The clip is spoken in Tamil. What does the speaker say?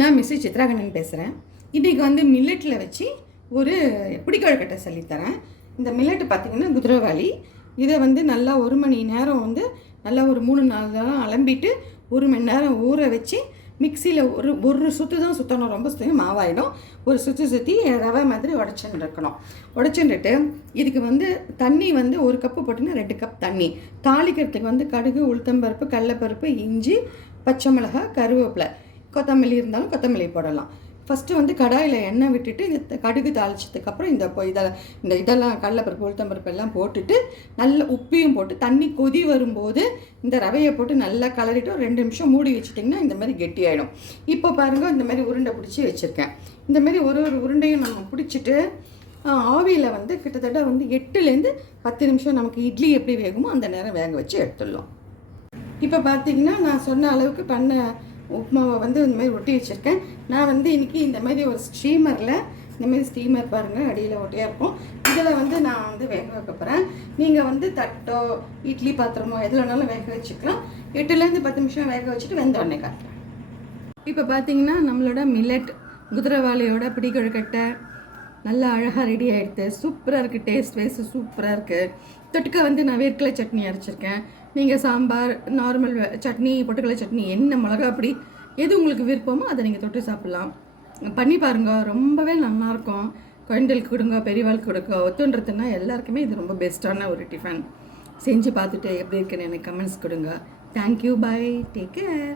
நான் மிஸ்ஸு சித்ராகண்ணன் பேசுகிறேன் இன்றைக்கி வந்து மில்லட்டில் வச்சு ஒரு பிடிக்கொழுக்கட்டை சொல்லித்தரேன். இந்த மில்லட்டு பார்த்திங்கன்னா குதிரைவாளி இதை வந்து நல்லா ஒரு மணி நேரம் வந்து நல்லா ஒரு மூணு நாலு நேரம் அலம்பிட்டு ஒரு மணி நேரம் ஊற வச்சு மிக்சியில் ஒரு ஒரு சுற்று தான் சுற்றணும் ரொம்ப சுற்றி மாவாயிடும். ஒரு சுற்றி சுற்றி ரவை மாதிரி உடச்சுன்னு இருக்கணும். உடச்சுன்னுட்டு இதுக்கு வந்து தண்ணி வந்து ஒரு கப்பு போட்டிங்கன்னா ரெண்டு கப் தண்ணி. தாளிக்கிறதுக்கு வந்து கடுகு உளுத்தம்பருப்பு கடலப்பருப்பு இஞ்சி பச்சை மிளகாய் கருவேப்பிலை. கொத்தமல்லி இருந்தாலும் கொத்தமல்லி போடலாம். ஃபஸ்ட்டு வந்து கடாயில் எண்ணெய் விட்டுட்டு இந்த கடுகு தாளிச்சதுக்கப்புறம் இந்த இதெல்லாம் இதை இந்த இதெல்லாம் கடலப்பருப்பு உளுத்தம்பருப்பு எல்லாம் போட்டுட்டு நல்ல உப்பையும் போட்டு தண்ணி கொதி வரும்போது இந்த ரவையை போட்டு நல்லா கலரிட்டு ஒரு ரெண்டு நிமிஷம் மூடி வச்சிட்டிங்கன்னா இந்த மாதிரி கெட்டியாயிடும். இப்போ பாருங்கள் இந்த மாதிரி உருண்டை பிடிச்சி வச்சுருக்கேன். இந்த மாதிரி ஒரு ஒரு உருண்டையும் நம்ம பிடிச்சிட்டு ஆவியில் வந்து கிட்டத்தட்ட வந்து எட்டுலேருந்து பத்து நிமிஷம் நமக்கு இட்லி எப்படி வேகுமோ அந்த நேரம் வேக வச்சு எடுத்துடலாம். இப்போ பார்த்தீங்கன்னா நான் சொன்ன அளவுக்கு பண்ண உப்புமாவை வந்து இந்த மாதிரி ஒட்டி வச்சுருக்கேன். நான் வந்து இன்றைக்கி இந்த மாதிரி ஒரு ஸ்டீமரில் இந்த மாதிரி ஸ்டீமர் பாருங்கள் அடியில் ஒட்டியாக இருக்கும். இதில் வந்து நான் வந்து வேக வைக்க போகிறேன் நீங்கள் வந்து தட்டோ இட்லி பாத்திரமோ எதில் வேணாலும் வேக வச்சுக்கலாம். எட்டுலேருந்து பத்து நிமிஷம் வேக வச்சுட்டு வெந்த உடனே காட்டுறேன். இப்போ பார்த்தீங்கன்னா நம்மளோட மில்லட் குதிரைவாளியோட பிடிக்கொழுக்கட்டை நல்லா அழகாக ரெடி ஆகிடுது சூப்பராக இருக்குது டேஸ்ட் வைஸ் சூப்பராக இருக்குது தொட்டுக்க வந்து நான் வேர்க்கலை சட்னி அரைச்சிருக்கேன். நீங்கள் சாம்பார் நார்மல் சட்னி பொட்டுக்கலை சட்னி என்ன மிளகா அப்படி எது உங்களுக்கு விருப்பமோ அதை நீங்கள் தொட்டு சாப்பிட்லாம். பண்ணி பாருங்க. ரொம்பவே நல்லாயிருக்கும் குழந்தைகளுக்கு கொடுங்க பெரியவாளுக்கு கொடுங்க ஒத்துன்றதுன்னா எல்லாருக்குமே இது ரொம்ப பெஸ்ட்டான ஒரு டிஃபன் செஞ்சு பார்த்துட்டு எப்படி இருக்குன்னு எனக்கு கமெண்ட்ஸ் கொடுங்க. Thank you bye take care